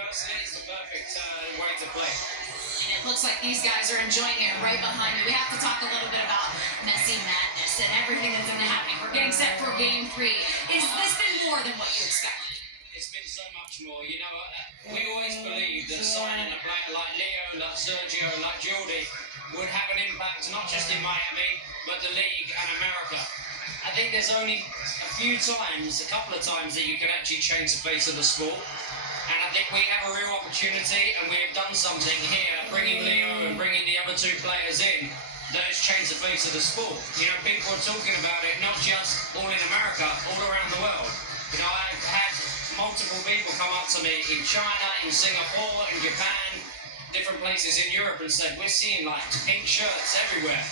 personally, it's the perfect way to play. And it looks like these guys are enjoying it right behind me. We have to talk a little bit about Messi madness and everything that's going to happen. We're getting set for Game 3. Is this been more than what you expected? It's been so much more. You know, we always believed that signing a player like Leo, like Sergio, like Jordi would have an impact not just in Miami, but the league and America. I think there's only a couple of times that you can actually change the face of the sport. And I think we have a real opportunity, and we have done something here, bringing Leo and bringing the other two players in, that has changed the face of the sport. You know, people are talking about it, not just all in America, all around the world. You know, I've had multiple people come up to me in China, in Singapore, in Japan, different places in Europe, and said, we're seeing like pink shirts everywhere.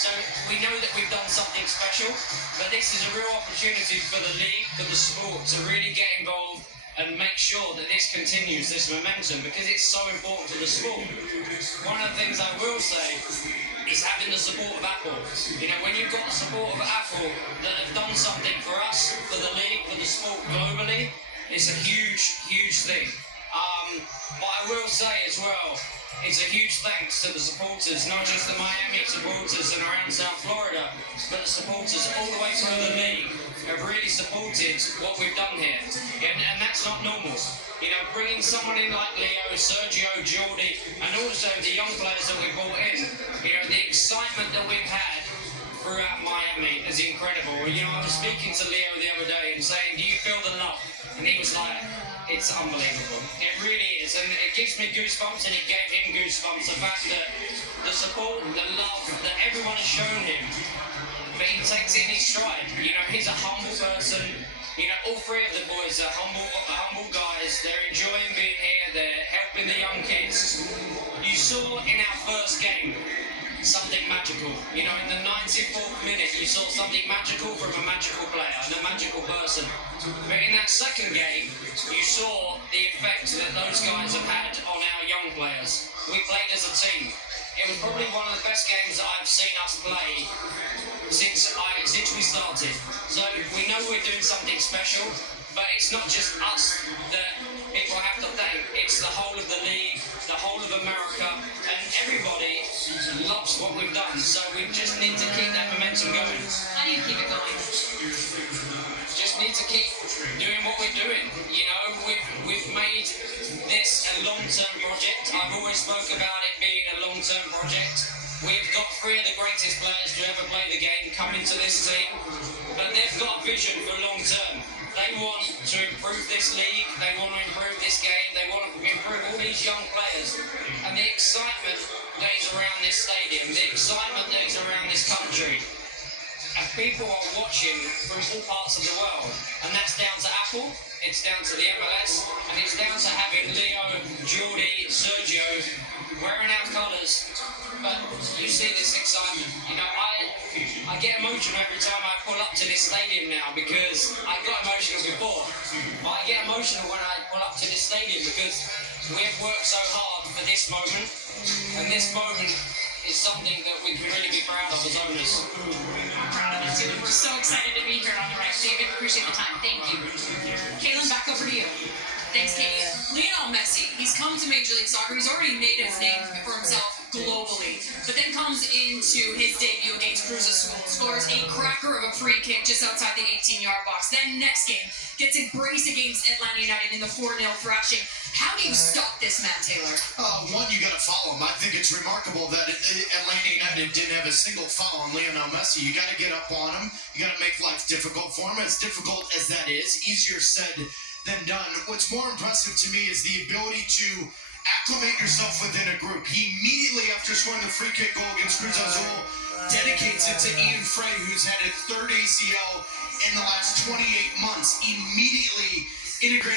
So we know that we've done something special, but this is a real opportunity for the league, for the sport, to really get involved and make sure that this continues, this momentum, because it's so important to the sport. One of the things I will say is having the support of Apple. You know, when you've got the support of Apple that have done something for us, for the league, for the sport globally, it's a huge, huge thing. What I will say as well is a huge thanks to the supporters, not just the Miami supporters and around South Florida, but the supporters all the way through the league have really supported what we've done here. And that's not normal. You know, bringing someone in like Leo, Sergio, Jordi, and also the young players that we brought in, you know, the excitement that we've had throughout Miami is incredible. You know, I was speaking to Leo the other day and saying, do you feel the love? And he was like, it's unbelievable. It really is. And it gives me goosebumps, and it gave him goosebumps. The fact that the support, the love that everyone has shown him, but he takes it in his stride. You know, he's a humble person. You know, all three of the boys are humble guys. They're enjoying being here. They're helping the young kids. You saw in our first game something magical. You know, in the 94th minute, you saw something magical from a magical player and a magical person. But in that second game, you saw the effect that those guys have had on our young players. We played as a team. It was probably one of the best games that I've seen us play since we started. So we know we're doing something special, but it's not just us that people have to thank. It's the whole of the league, the whole of America, and everybody loves what we've done. So we just need to keep that momentum going. How do you keep it going? Just need to keep doing what we're doing. You know, we've made this a long-term project. I've always spoke about it being a long-term project. We've got three of the greatest players to ever play the game coming to this team, but they've got a vision for long-term. They want to improve this league, they want to improve this game, they want to improve all these young players. And the excitement that is around this stadium, the excitement that is around this country, and people are watching from all parts of the world. And that's down to Apple, it's down to the MLS, and it's down to having Leo, Jordi, Sergio wearing our colours. But you see this excitement. You know, I get emotional every time I pull up to this stadium now, because I got emotional before. But I get emotional when I pull up to this stadium because we have worked so hard for this moment, and this moment is something that we can really be proud of as owners. We're proud of it too, and we're so excited to be here on the right. David, appreciate the time. Thank you. Caitlin, back over to you. Thanks, Kate. Lionel Messi, he's come to Major League Soccer. He's already made his name for himself globally, but then comes into his debut against Cruz Azul, scores a cracker of a free kick just outside the 18-yard box. Then next game, gets a brace against Atlanta United in the 4-0 thrashing. How do you stop this, Matt Taylor? One, you got to follow him. I think it's remarkable that Atlanta United didn't have a single foul on Lionel Messi. You got to get up on him. You got to make life difficult for him. As difficult as that is, easier said than done. What's more impressive to me is the ability to acclimate yourself within a group. He immediately, after scoring the free kick goal against Cruz Azul, dedicates it to Ian Frey, who's had a third ACL in the last 28 months. Immediately integrates